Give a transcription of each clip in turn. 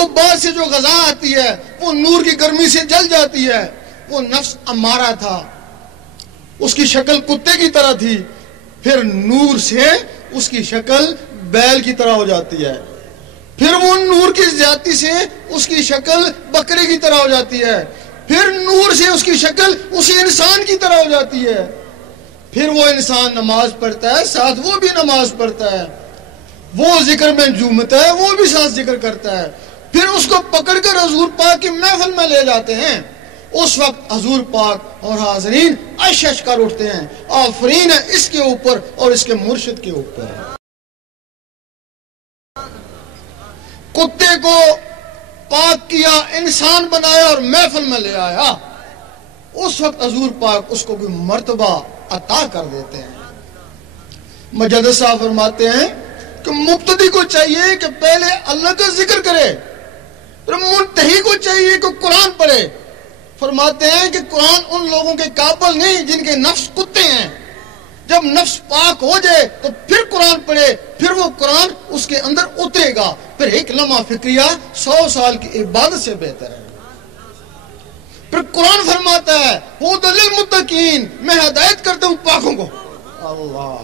کو بعد سے جو غذا آتی ہے وہ نور کی گرمی سے جل جاتی ہے. وہ نفس امارہ تھا، اس کی شکل کتے کی طرح تھی، پھر نور سے اس کی شکل بیل کی طرح ہو جاتی ہے، پھر وہ نور کی زیادتی سے اس کی شکل بکرے کی طرح ہو جاتی ہے، پھر نور سے اس کی شکل اسی انسان کی طرح ہو جاتی ہے. پھر وہ انسان نماز پڑھتا ہے، ساتھ وہ بھی نماز پڑھتا ہے، وہ ذکر میں جھومتا ہے، وہ بھی ساتھ ذکر کرتا ہے. پھر اس کو پکڑ کر حضور پاک کی محفل میں لے جاتے ہیں. اس وقت حضور پاک اور حاضرین عش عش کر اٹھتے ہیں، آفرین ہے اس کے اوپر اور اس کے مرشد کے اوپر. کتے کو پاک کیا، انسان بنایا اور محفل میں لے آیا. اس وقت حضور پاک اس کو کوئی مرتبہ عطا کر دیتے ہیں. مجدد صاحب فرماتے ہیں کہ مبتدی کو چاہیے کہ پہلے اللہ کا ذکر کرے، پھر منتہی کو چاہیے کہ قرآن پڑھے. فرماتے ہیں کہ قرآن ان لوگوں کے قابل نہیں جن کے نفس کتے ہیں. جب نفس پاک ہو جائے تو پھر قرآن پڑھے، پھر وہ قرآن اس کے اندر اترے گا. پھر ایک لمحہ فکریہ 100 سال کی عبادت سے بہتر ہے. پھر قرآن فرماتا ہے ہدی للمتقین، میں ہدایت کرتا ہوں پاکوں کو. اللہ،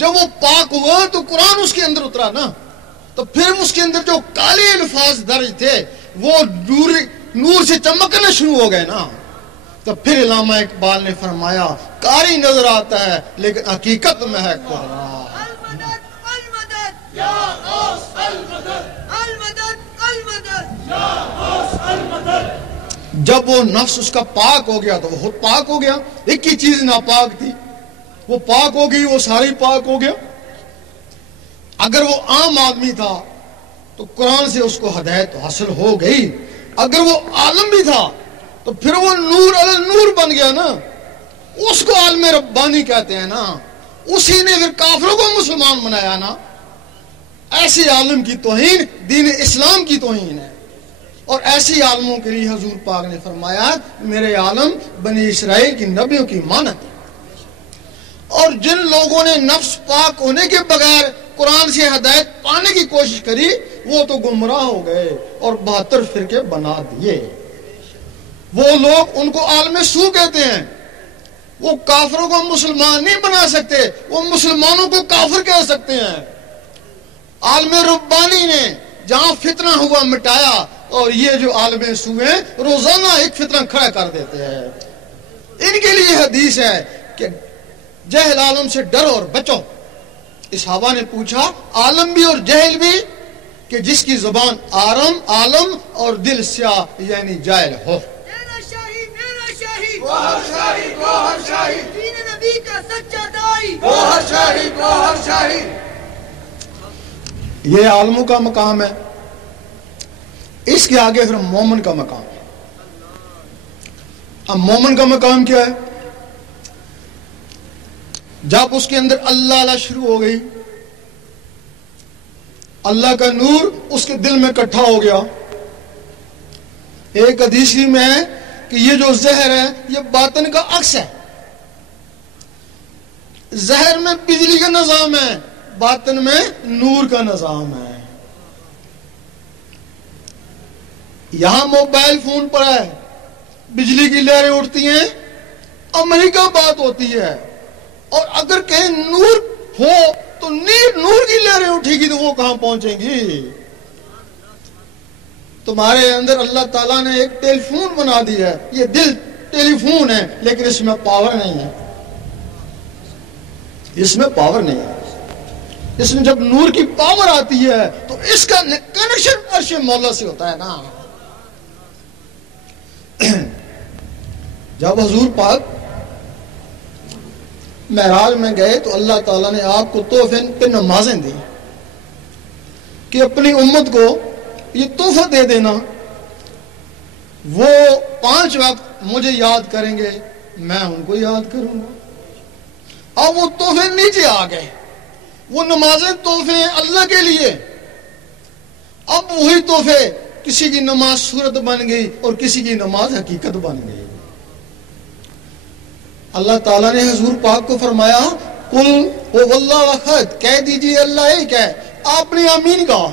جب وہ پاک ہوا تو قرآن اس کے اندر اترا نا، تو پھر اس کے اندر جو کالے الفاظ درج تھے وہ نور سے چمکنا شروع ہو گئے نا. تو پھر علامہ اقبال نے فرمایا قاری نظر آتا ہے لیکن حقیقت میں ہے قرآن. المدد یا غوث المدد، المدد المدد یا غوث المدد. جب وہ نفس اس کا پاک ہو گیا تو وہ خود پاک ہو گیا. ایک ہی چیز ناپاک تھی، وہ پاک ہو گئی، وہ ساری پاک ہو گیا. اگر وہ عام آدمی تھا تو قرآن سے اس کو ہدایت حاصل ہو گئی. اگر وہ عالم بھی تھا تو پھر وہ نور علی نور بن گیا نا، اس کو عالم ربانی کہتے ہیں نا. اسی نے پھر کافروں کو مسلمان بنایا نا. ایسے عالم کی توہین دین اسلام کی توہین ہے. اور ایسی عالموں کے لیے حضور پاک نے فرمایا میرے عالم بنی اسرائیل کی نبیوں کی مانت ہے. اور جن لوگوں نے نفس پاک ہونے کے بغیر قرآن سے ہدایت پانے کی کوشش کری وہ تو گمراہ ہو گئے اور 72 فرقے بنا دیے. وہ لوگ ان کو عالم سو کہتے ہیں. وہ کافروں کو مسلمان نہیں بنا سکتے، وہ مسلمانوں کو کافر کہہ سکتے ہیں. عالم ربانی نے جہاں فتنہ ہوا مٹایا، اور یہ جو عالم سو ہیں روزانہ ایک فتنہ کھڑا کر دیتے ہیں. ان کے لیے حدیث ہے کہ جہل عالم سے ڈرو اور بچو. اس صحابہ نے پوچھا عالم بھی اور جہل بھی، کہ جس کی زبان عالم اور دل سیاہ یعنی جاہل ہو. میرا شاہی، میرا شاہی، گوہر شاہی، گوہر شاہی، دین نبی کا سچا دائی، گوہر شاہی، گوہر شاہی. یہ عالموں کا مقام ہے. اس کے آگے پھر مومن کا مقام ہے. اب مومن کا مقام کیا ہے؟ جب اس کے اندر اللہ شروع ہو گئی، اللہ کا نور اس کے دل میں اکٹھا ہو گیا. ایک حدیث میں ہے کہ یہ جو زہر ہے یہ باطن کا عکس ہے. زہر میں بجلی کا نظام ہے، باطن میں نور کا نظام ہے. یہاں موبائل فون پر ہے، بجلی کی لہریں اٹھتی ہیں، امریکہ بات ہوتی ہے. اور اگر کہیں نور ہو تو نور کی لہریں اٹھے گی تو وہ کہاں پہنچیں گی؟ تمہارے اندر اللہ تعالیٰ نے ایک ٹیلی فون بنا دیا ہے. یہ دل ٹیلی فون ہے لیکن اس میں پاور نہیں ہے. اس میں پاور نہیں ہے. اس میں جب نور کی پاور آتی ہے تو اس کا کنیکشن عرش مولا سے ہوتا ہے نا. جب حضور پاک معراج میں گئے تو اللہ تعالیٰ نے آپ کو تحفے پہ نمازیں دی کہ اپنی امت کو یہ تحفہ دے دینا، وہ 5 وقت مجھے یاد کریں گے، میں ان کو یاد کروں گا. اب وہ تحفے نیچے آ گئے. وہ نمازیں تحفے ہیں اللہ کے لیے. اب وہی تحفے، کسی کی نماز صورت بن گئی اور کسی کی نماز حقیقت بن گئی. اللہ تعالیٰ نے حضور پاک کو فرمایا قل هو اللہ احد، کہہ دیجئے اللہ ایک ہے. آپ نے آمین کہا.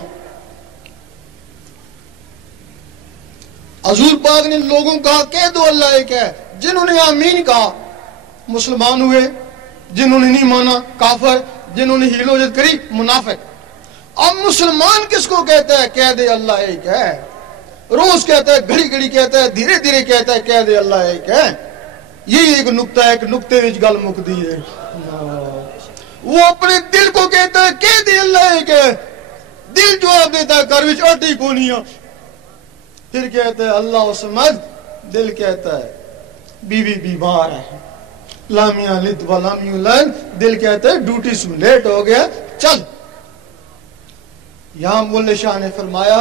حضور پاک نے لوگوں کو کہا کہہ دو اللہ ایک ہے. جنہوں نے آمین کہا مسلمان ہوئے, جنہوں نے نہیں مانا کافر, جنہوں نے ہیل و جد کری منافق. اب مسلمان کس کو کہتا ہے کہہ دے اللہ ایک ہے؟ روز کہتا ہے, گھڑی گھڑی کہتا ہے, دھیرے دھیرے کہتا ہے کہہ دے اللہ ایک ہے. یہی ایک نقطہ ہے, ایک نقطے وچ گل مکدی ہے. وہ اپنے دل کو کہتا ہے کہہ دے اللہ ایک ہے, دل جواب دیتا ہے گھر وچ آٹی کونی ہے. پھر کہتا ہے اللہ سمجھ, دل کہتا ہے بیوی بیمار ہے, لام یلد ولم یولد, دل کہتا ہے ڈیوٹی سے لیٹ ہو گیا چل. یہاں مولے شاہ نے فرمایا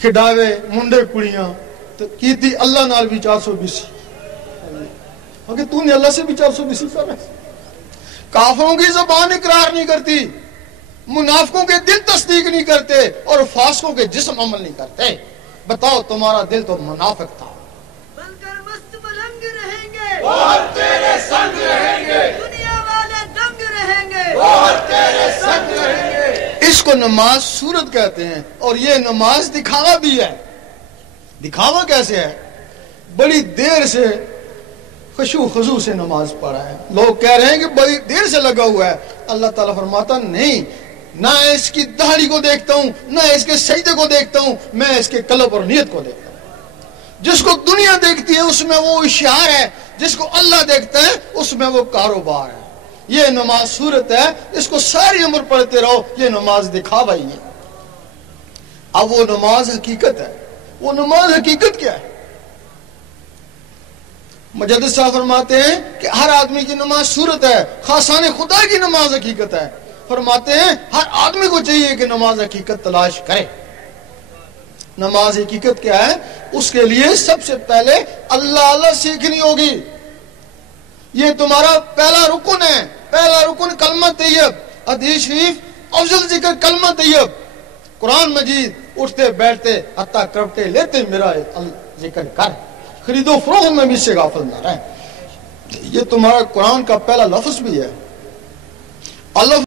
کھڈاوے منڈے کڑیاں تو کی تھی اللہ نال بھی 420, کیونکہ تو نے اللہ سے بھی 420 کر رہا ہے. کافروں کی زبان اقرار نہیں کرتی, منافقوں کے دل تصدیق نہیں کرتے, اور فاسقوں کے جسم عمل نہیں کرتے. بتاؤ تمہارا دل تو منافق تھا. بن کر مست ملنگ رہیں گے, اور تیرے سنگ رہیں گے, دنیا والے دنگ رہیں گے, اور تیرے سنگ رہیں گے. اس کو نماز صورت کہتے ہیں, اور یہ نماز دکھاوا بھی ہے. دکھاوا کیسے ہے؟ بڑی دیر سے خشوع خضوع سے نماز پڑھا ہے. لوگ کہہ رہے ہیں کہ بڑی دیر سے لگا ہوا ہے. اللہ تعالیٰ فرماتا نہیں, نہ اس کی داڑھی کو دیکھتا ہوں, نہ اس کے سجدے کو دیکھتا ہوں, میں اس کے قلب اور نیت کو دیکھتا ہوں. جس کو دنیا دیکھتی ہے اس میں وہ اشعار ہے, جس کو اللہ دیکھتا ہے اس میں وہ کاروبار ہے. یہ نماز صورت ہے, اس کو ساری عمر پڑھتے رہو, یہ نماز دکھاوا ہی ہے. اب وہ نماز حقیقت ہے. وہ نماز حقیقت کیا ہے؟ مجدد صاحب فرماتے ہیں کہ ہر آدمی کی نماز صورت ہے, خاصان خدا کی نماز حقیقت ہے. فرماتے ہیں ہر آدمی کو چاہیے کہ نماز حقیقت تلاش کرے. نماز حقیقت کیا ہے؟ اس کے لیے سب سے پہلے اللہ سیکھنی ہوگی. یہ تمہارا پہلا رکن ہے. پہلا رکن کلمہ طیب, حدیث شریف افضل ذکر کلمہ طیب. قرآن مجید اٹھتے بیٹھتے حتیٰ کرپٹے لیتے میرا ذکر کر, خرید و فروخت میں بھی اس سے غافل نہ رہے. یہ تمہارا قرآن کا پہلا لفظ بھی ہے. اللہ